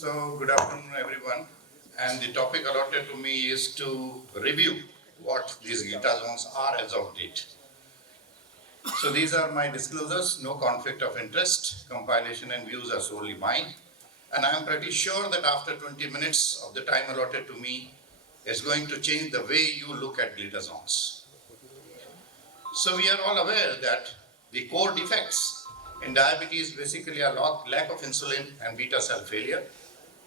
So, good afternoon, everyone. And the topic allotted to me is to review what these glitazones are as of date. So, these are my disclosures, no conflict of interest, compilation and views are solely mine. And I am pretty sure that after 20 minutes of the time allotted to me, it's going to change the way you look at glitazones. So, we are all aware that the core defects in diabetes basically are lack of insulin and beta cell failure.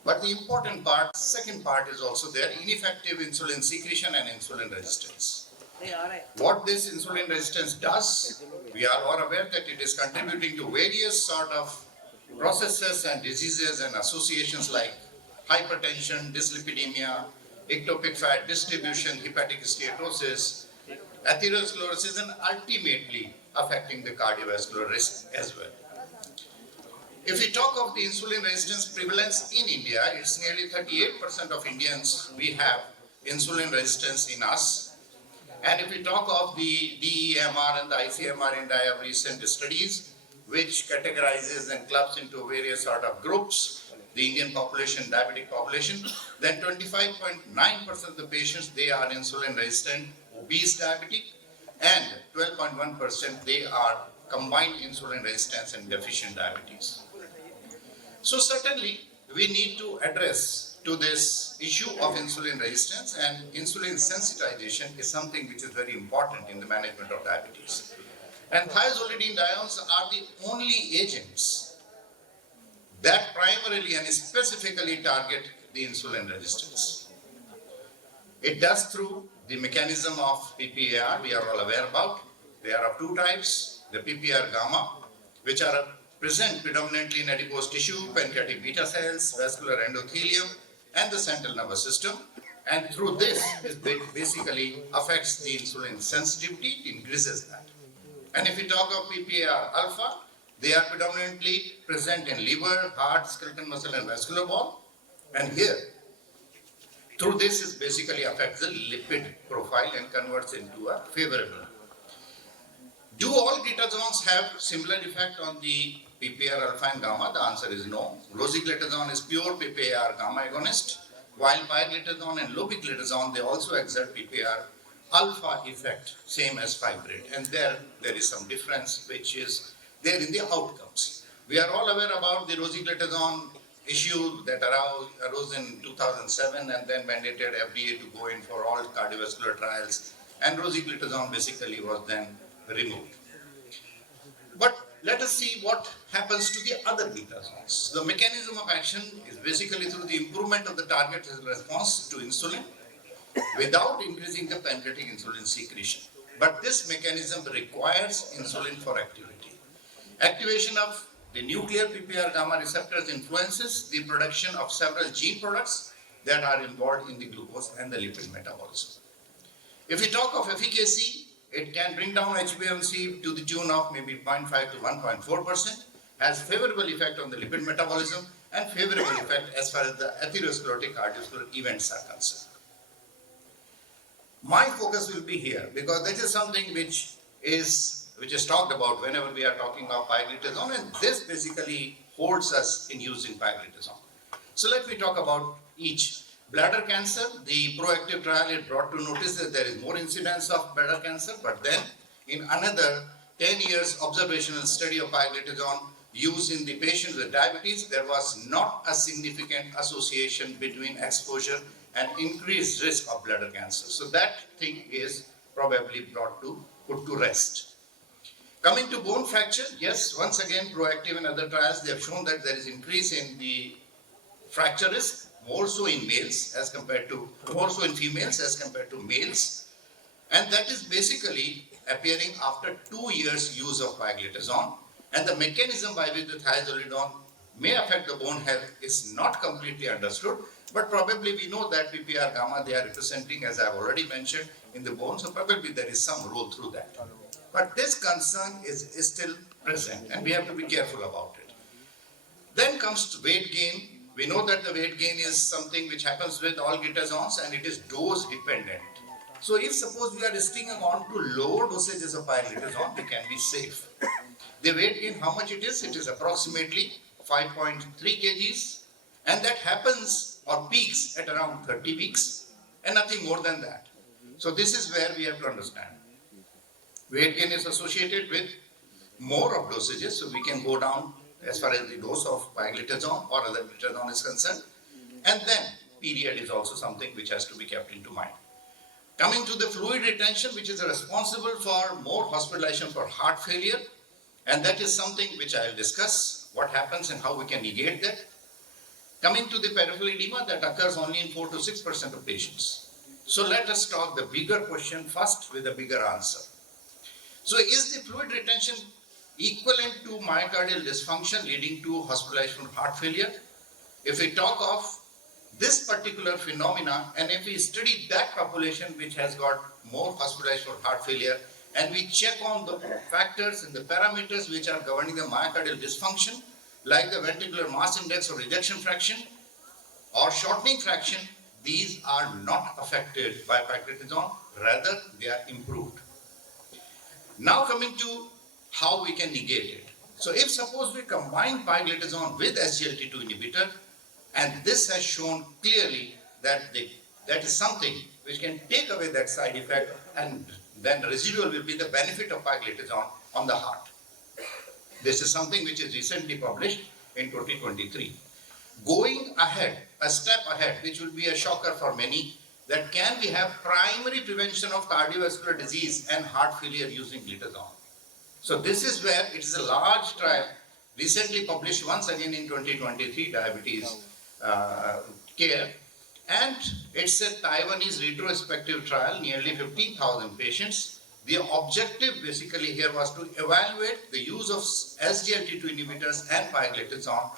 But the important part, second part is also there, ineffective insulin secretion and insulin resistance. What this insulin resistance does, we are all aware that it is contributing to various sort of processes and diseases and associations like hypertension, dyslipidemia, ectopic fat distribution, hepatic steatosis, atherosclerosis, and ultimately affecting the cardiovascular risk as well. If we talk of the insulin resistance prevalence in India, it's nearly 38% of Indians we have insulin resistance in us. And if we talk of the DEMR and the ICMR, India have recent studies which categorizes and clubs into various sort of groups, the Indian population, diabetic population, then 25.9% of the patients, they are insulin resistant, obese diabetic, and 12.1% they are combined insulin resistance and deficient diabetes. So certainly we need to address to this issue of insulin resistance, and insulin sensitization is something which is very important in the management of diabetes. And thiazolidinediones are the only agents that primarily and specifically target the insulin resistance. It does through the mechanism of PPAR we are all aware about. There are two types, the PPAR gamma, which are present predominantly in adipose tissue, pancreatic beta cells, vascular endothelium, and the central nervous system. And through this, it basically affects the insulin sensitivity, it increases that. And if we talk of PPAR alpha, they are predominantly present in liver, heart, skeletal muscle, and vascular wall. And here, through this, it basically affects the lipid profile and converts into a favorable. Do all glitazones have similar effect on the PPAR alpha and gamma? The answer is no. Rosiglitazone is pure PPAR gamma agonist, while pioglitazone and lobeglitazone, they also exert PPAR alpha effect, same as fibrate. And there is some difference which is there in the outcomes. We are all aware about the rosiglitazone issue that arose in 2007 and then mandated FDA to go in for all cardiovascular trials, and rosiglitazone basically was then removed. But let us see what happens to the other glitazones. The mechanism of action is basically through the improvement of the target response to insulin without increasing the pancreatic insulin secretion. But this mechanism requires insulin for activity. Activation of the nuclear PPAR gamma receptors influences the production of several gene products that are involved in the glucose and the lipid metabolism. If we talk of efficacy, it can bring down HbA1c to the tune of maybe 0.5 to 1.4%, has favorable effect on the lipid metabolism and favorable effect as far as the atherosclerotic cardiovascular events are concerned. My focus will be here because that is something which is talked about whenever we are talking of pioglitazone, and this basically holds us in using pioglitazone. So let me talk about each. Bladder cancer, the proactive trial had brought to notice that there is more incidence of bladder cancer, but then in another 10 years observational study of pioglitazone used in the patients with diabetes, there was not a significant association between exposure and increased risk of bladder cancer. So that thing is probably put to rest. Coming to bone fracture, yes, once again, proactive and other trials, they have shown that there is increase in the fracture risk, more so in females as compared to males. And that is basically appearing after 2 years use of pioglitazone. And the mechanism by which the thiazolidinediones may affect the bone health is not completely understood, but probably we know that PPAR gamma they are representing, as I have already mentioned, in the bone, so probably there is some role through that. But this concern is still present and we have to be careful about it. Then comes to weight gain. We know that the weight gain is something which happens with all glitazones and it is dose dependent. So if suppose we are sticking on to lower dosages of pioglitazone, we can be safe. The weight gain, how much it is? It is approximately 5.3 kgs And that happens or peaks at around 30 weeks and nothing more than that. So this is where we have to understand. Weight gain is associated with more of dosages, so we can go down as far as the dose of pioglitazone or other glitazone is concerned. And then period is also something which has to be kept into mind. Coming to the fluid retention, which is responsible for more hospitalization for heart failure, and that is something which I will discuss, what happens and how we can negate that. Coming to the peripheral edema, that occurs only in 4 to 6% of patients. So let us talk the bigger question first with a bigger answer. So is the fluid retention equivalent to myocardial dysfunction leading to hospitalization for heart failure? If we talk of this particular phenomena, and if we study that population which has got more hospitalization for heart failure, and we check on the factors and the parameters which are governing the myocardial dysfunction, like the ventricular mass index or ejection fraction or shortening fraction, these are not affected by pioglitazone, rather they are improved. Now coming to how we can negate it. So if suppose we combine pioglitazone with SGLT2 inhibitor, and this has shown clearly that that is something which can take away that side effect, and then residual will be the benefit of pioglitazone on the heart. This is something which is recently published in 2023. Going ahead, a step ahead, which will be a shocker for many, that can we have primary prevention of cardiovascular disease and heart failure using glitazone. So this is where it is a large trial, recently published once again in 2023, Diabetes Care, and it's a Taiwanese retrospective trial, nearly 15,000 patients. The objective basically here was to evaluate the use of SGLT2 inhibitors and pioglitazone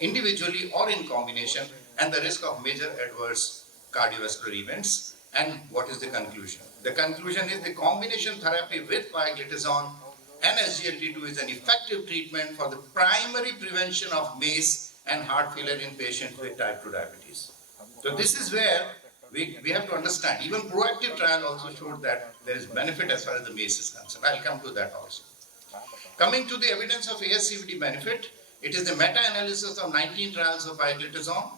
individually or in combination, and the risk of major adverse cardiovascular events. And what is the conclusion? The conclusion is the combination therapy with pioglitazone and SGLT2 is an effective treatment for the primary prevention of MACE and heart failure in patients with type 2 diabetes. So this is where we have to understand. Even proactive trial also showed that there is benefit as far as the MACE is concerned. I'll come to that also. Coming to the evidence of ASCVD benefit, it is the meta-analysis of 19 trials of pioglitazone.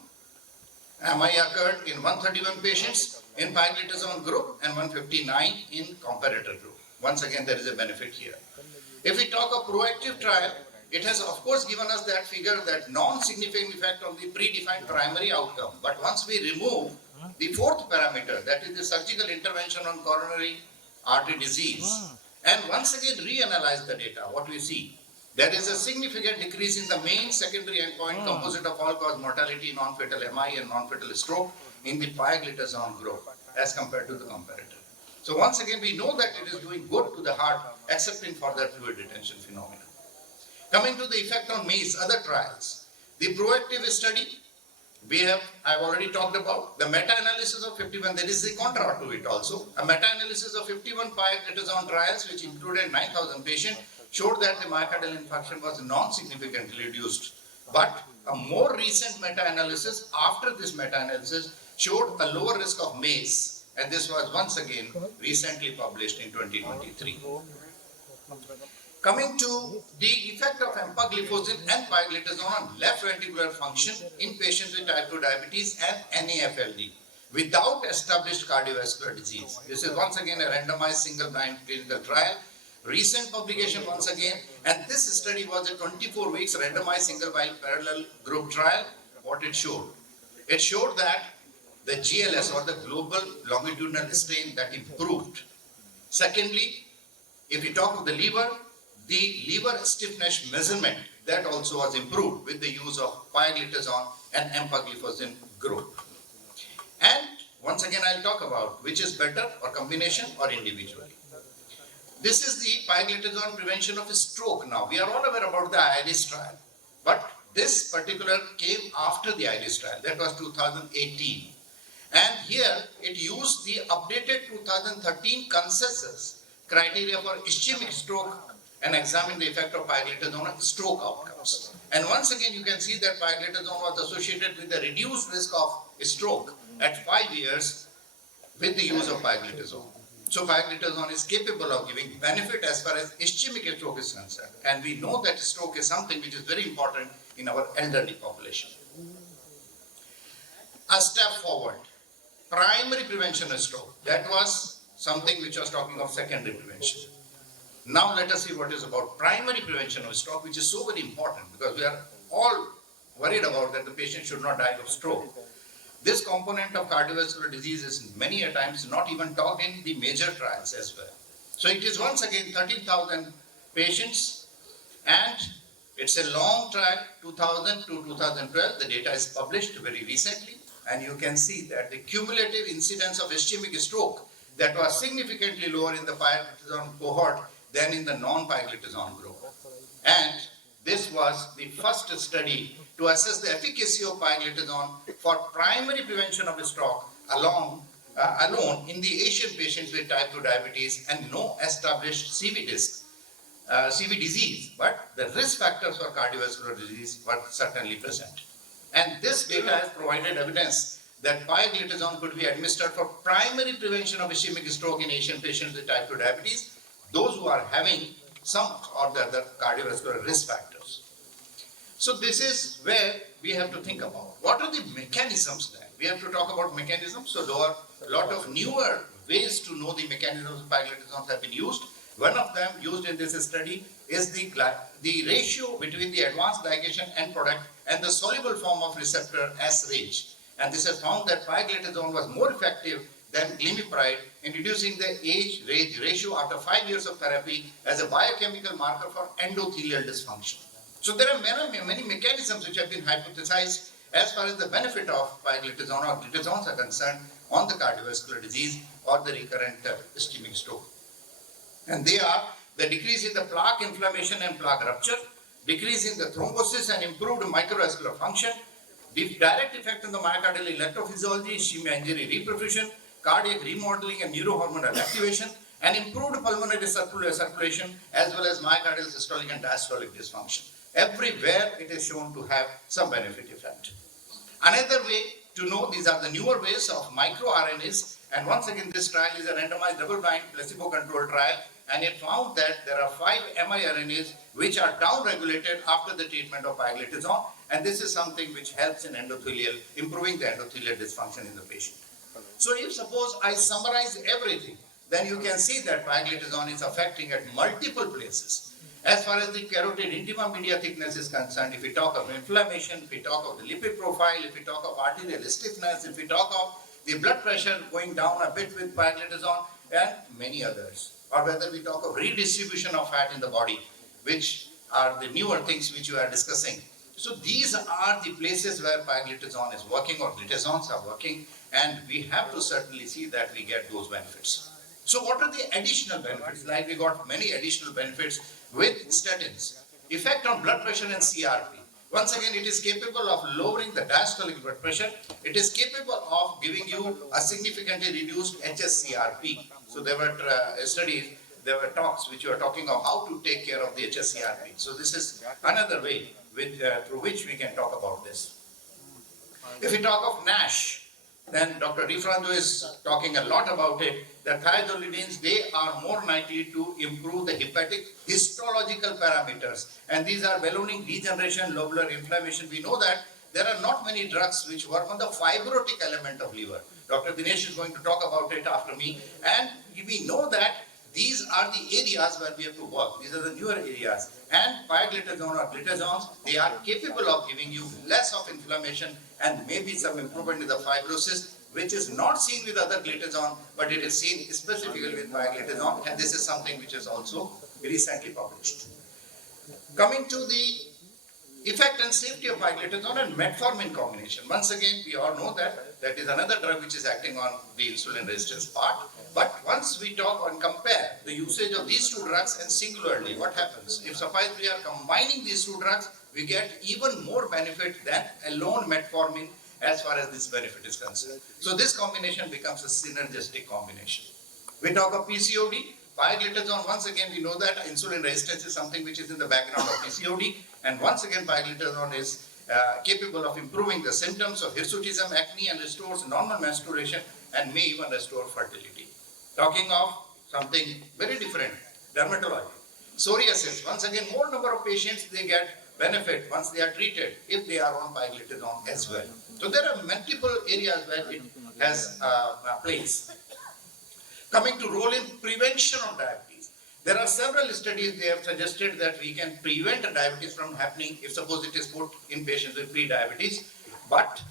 MI occurred in 131 patients in pioglitazone group and 159 in comparator group. Once again, there is a benefit here. If we talk of proactive trial, it has of course given us that figure, that non-significant effect on the predefined primary outcome. But once we remove the fourth parameter, that is the surgical intervention on coronary artery disease, and once again reanalyze the data, what we see, there is a significant decrease in the main secondary endpoint composite of all-cause mortality, non-fatal MI and non-fatal stroke in the pioglitazone group as compared to the comparator. So once again, we know that it is doing good to the heart, excepting for that fluid retention phenomenon. Coming to the effect on MACE, other trials. The proactive study, I've already talked about. The meta-analysis of 51, there is a contra to it also. A meta-analysis of 51 pioglitazone trials, which included 9,000 patients, showed that the myocardial infarction was non-significantly reduced. But a more recent meta-analysis, after this meta-analysis, showed a lower risk of MACE. And this was once again recently published in 2023. Coming to the effect of empagliflozin and pioglitazone on left ventricular function in patients with type 2 diabetes and NAFLD without established cardiovascular disease. This is once again a randomized single-blind clinical trial. Recent publication once again, and this study was a 24 weeks randomized single-blind parallel group trial. What it showed? It showed that the GLS or the global longitudinal strain that improved. Secondly, if we talk of the liver stiffness measurement, that also was improved with the use of pioglitazone and empagliflozin group. And once again, I'll talk about which is better, or combination or individually. This is the pioglitazone prevention of stroke. Now, we are all aware about the IRIS trial, but this particular came after the IRIS trial. That was 2018. And here it used the updated 2013 consensus criteria for ischemic stroke and examined the effect of pioglitazone on stroke outcomes. And once again, you can see that pioglitazone was associated with a reduced risk of stroke at 5 years with the use of pioglitazone. So pioglitazone is capable of giving benefit as far as ischemic stroke is concerned. And we know that stroke is something which is very important in our elderly population. a step forward. Primary prevention of stroke. That was something which was talking of secondary prevention. Now let us see what is about primary prevention of stroke, which is so very important because we are all worried about that the patient should not die of stroke. This component of cardiovascular disease is many a times not even talked in the major trials as well. So it is once again 13,000 patients, and it's a long trial, 2000 to 2012. The data is published very recently, and you can see that the cumulative incidence of ischemic stroke that was significantly lower in the pioglitazone cohort than in the non-pioglitazone group. And this was the first study to assess the efficacy of pioglitazone for primary prevention of stroke alone in the Asian patients with type 2 diabetes and no established CV disease, but the risk factors for cardiovascular disease were certainly present. And this data has provided evidence that pioglitazone could be administered for primary prevention of ischemic stroke in Asian patients with type 2 diabetes, those who are having some or the other cardiovascular risk factors. So this is where we have to think about. What are the mechanisms then? We have to talk about mechanisms. So there are a lot of newer ways to know the mechanisms of pioglitazone have been used. One of them used in this study is the ratio between the advanced ligation end product and the soluble form of receptor S range. And this has found that pioglitazone was more effective than glimepiride in reducing the age-range ratio after 5 years of therapy as a biochemical marker for endothelial dysfunction. So there are many mechanisms which have been hypothesized as far as the benefit of pioglitazone or glitazones are concerned on the cardiovascular disease or the recurrent ischemic stroke. And they are the decrease in the plaque inflammation and plaque rupture, decrease in the thrombosis and improved microvascular function, the direct effect on the myocardial electrophysiology, ischemia injury reperfusion, cardiac remodeling and neurohormonal activation, and improved pulmonary circulation as well as myocardial systolic and diastolic dysfunction. Everywhere it is shown to have some benefit effect. Another way to know, these are the newer ways of microRNAs, and once again this trial is a randomized double-blind placebo-controlled trial, and it found that there are 5 miRNAs which are down-regulated after the treatment of pioglitazone, and this is something which helps in improving the endothelial dysfunction in the patient. So if suppose I summarize everything, then you can see that pioglitazone is affecting at multiple places. As far as the carotid intima media thickness is concerned, if we talk of inflammation, if we talk of the lipid profile, if we talk of arterial stiffness, if we talk of the blood pressure going down a bit with pioglitazone, and many others. Or whether we talk of redistribution of fat in the body, which are the newer things which we are discussing. So these are the places where pioglitazone is working or glitazones are working, and we have to certainly see that we get those benefits. So what are the additional benefits? Like we got many additional benefits with statins. Effect on blood pressure and CRP. Once again, it is capable of lowering the diastolic blood pressure. It is capable of giving you a significantly reduced HSCRP. So there were studies, there were talks which were talking of how to take care of the HSCRP. So this is another way through which we can talk about this. If we talk of NASH, then Dr. DiFranco is talking a lot about it, that thiazolidines, they are more likely to improve the hepatic histological parameters. And these are ballooning degeneration, lobular inflammation. We know that there are not many drugs which work on the fibrotic element of liver. Dr. Dinesh is going to talk about it after me. And we know that these are the areas where we have to work. These are the newer areas. And pioglitazone or glitazones, they are capable of giving you less of inflammation and maybe some improvement in the fibrosis, which is not seen with other glitazone, but it is seen specifically with pioglitazone, and this is something which is also recently published. Coming to the effect and safety of pioglitazone and metformin combination. Once again, we all know that that is another drug which is acting on the insulin resistance part. But once we talk and compare the usage of these two drugs and singularly, what happens? If suppose we are combining these two drugs, we get even more benefit than alone metformin as far as this benefit is concerned. So this combination becomes a synergistic combination. We talk of PCOD, pioglitazone, once again we know that insulin resistance is something which is in the background of PCOD, and once again pioglitazone is capable of improving the symptoms of hirsutism, acne, and restores normal menstruation and may even restore fertility. Talking of something very different, dermatology. Psoriasis, once again more number of patients they get benefit once they are treated if they are on pioglitazone as well. So there are multiple areas where it has a place. Coming to role in prevention of diabetes. There are several studies they have suggested that we can prevent diabetes from happening if suppose it is put in patients with pre-diabetes. But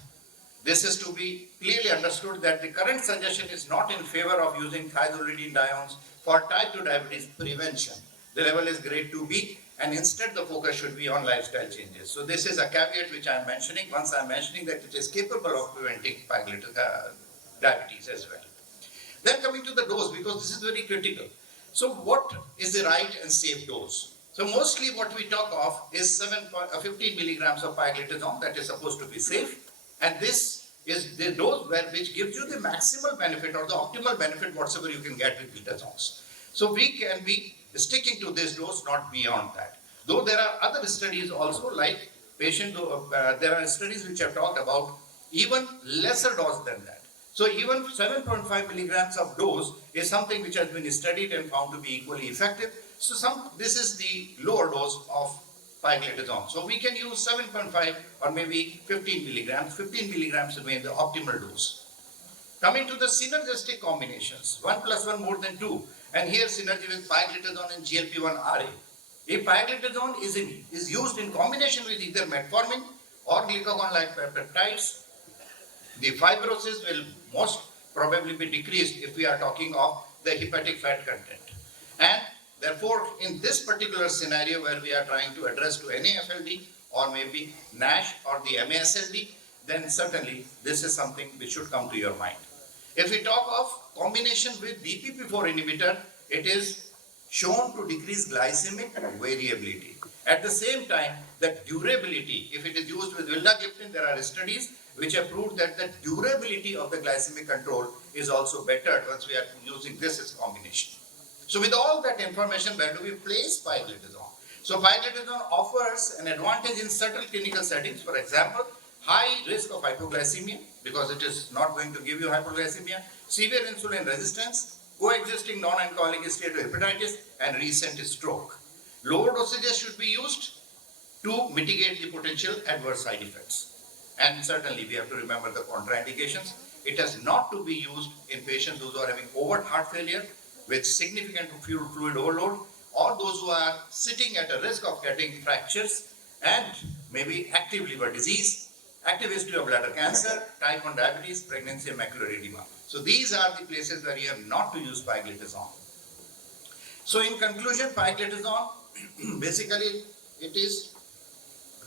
this is to be clearly understood that the current suggestion is not in favor of using thiazolidinediones for type 2 diabetes prevention. The level is grade 2B and instead the focus should be on lifestyle changes. So this is a caveat which I am mentioning. Once I am mentioning that it is capable of preventing diabetes as well. Then coming to the dose, because this is very critical. So what is the right and safe dose? So mostly what we talk of is 15 milligrams of pioglitazone that is supposed to be safe. And this is the dose which gives you the maximal benefit or the optimal benefit whatsoever you can get with glitazones. So we can be sticking to this dose, not beyond that. Though there are other studies also like there are studies which have talked about even lesser dose than that. So even 7.5 milligrams of dose is something which has been studied and found to be equally effective. So this is the lower dose of pioglitazone. So we can use 7.5 or maybe 15 milligrams. 15 milligrams remain the optimal dose. Coming to the synergistic combinations, 1 + 1 more than 2. And here synergy with pioglitazone and GLP-1 RA. If pioglitazone is used in combination with either metformin or glucagon-like peptides, the fibrosis will most probably be decreased if we are talking of the hepatic fat content. And therefore, in this particular scenario where we are trying to address to NAFLD or maybe NASH or the MASLD, then certainly this is something which should come to your mind. If we talk of combination with DPP-4 inhibitor, it is shown to decrease glycemic variability. At the same time, the durability, if it is used with vildagliptin, there are studies which have proved that the durability of the glycemic control is also better once we are using this as combination. So with all that information, where do we place pioglitazone? So pioglitazone offers an advantage in certain clinical settings. For example, high risk of hypoglycemia because it is not going to give you hypoglycemia, severe insulin resistance, coexisting non-alcoholic steatohepatitis and recent stroke. Lower dosages should be used to mitigate the potential adverse side effects. And certainly we have to remember the contraindications. It has not to be used in patients who are having overt heart failure with significant fluid overload or those who are sitting at a risk of getting fractures and maybe active liver disease, active history of bladder cancer, type 1 diabetes, pregnancy and macular edema. So these are the places where you have not to use pioglitazone. So in conclusion, pioglitazone basically it is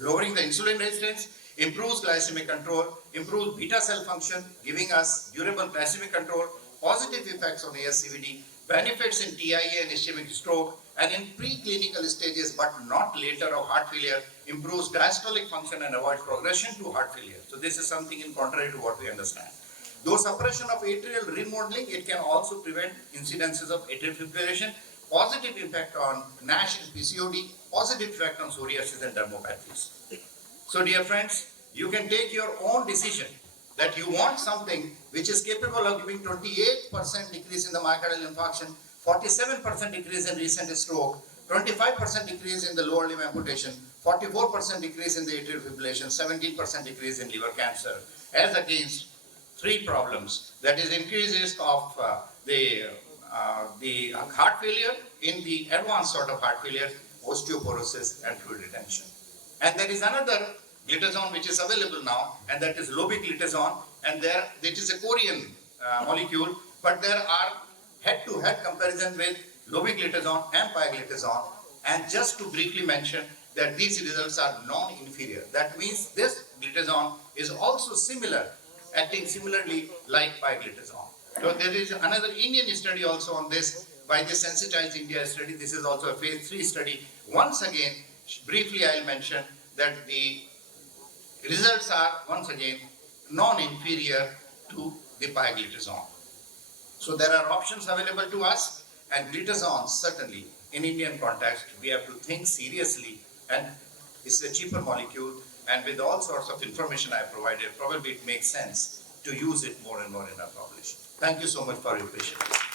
lowering the insulin resistance, improves glycemic control, improves beta cell function, giving us durable glycemic control, positive effects on ASCVD, benefits in TIA and ischemic stroke, and in preclinical stages but not later of heart failure, improves diastolic function and avoids progression to heart failure. So this is something in contrary to what we understand. Though suppression of atrial remodeling, it can also prevent incidences of atrial fibrillation, positive impact on NASH and PCOD, positive effect on psoriasis and dermopathies. So dear friends, you can take your own decision that you want something which is capable of giving 28% decrease in the myocardial infarction, 47% decrease in recent stroke, 25% decrease in the lower limb amputation, 44% decrease in the atrial fibrillation, 17% decrease in liver cancer, as against 3 problems, that is increased risk of the heart failure in the advanced sort of heart failure, osteoporosis and fluid retention. And there is another glitazone which is available now, and that is lobeglitazone, and it is a Korean molecule, but there are head-to-head comparison with lobeglitazone and pioglitazone, and just to briefly mention that these results are non-inferior. That means this glitazone is also similar, acting similarly like pioglitazone. So there is another Indian study also on this by the Sensitize India study. This is also a phase 3 study. Once again, briefly I will mention that the results are once again non-inferior to the pioglitazone. So there are options available to us, and glitazone certainly in Indian context we have to think seriously, and it's a cheaper molecule, and with all sorts of information I provided, probably it makes sense to use it more and more in our population. Thank you so much for your patience.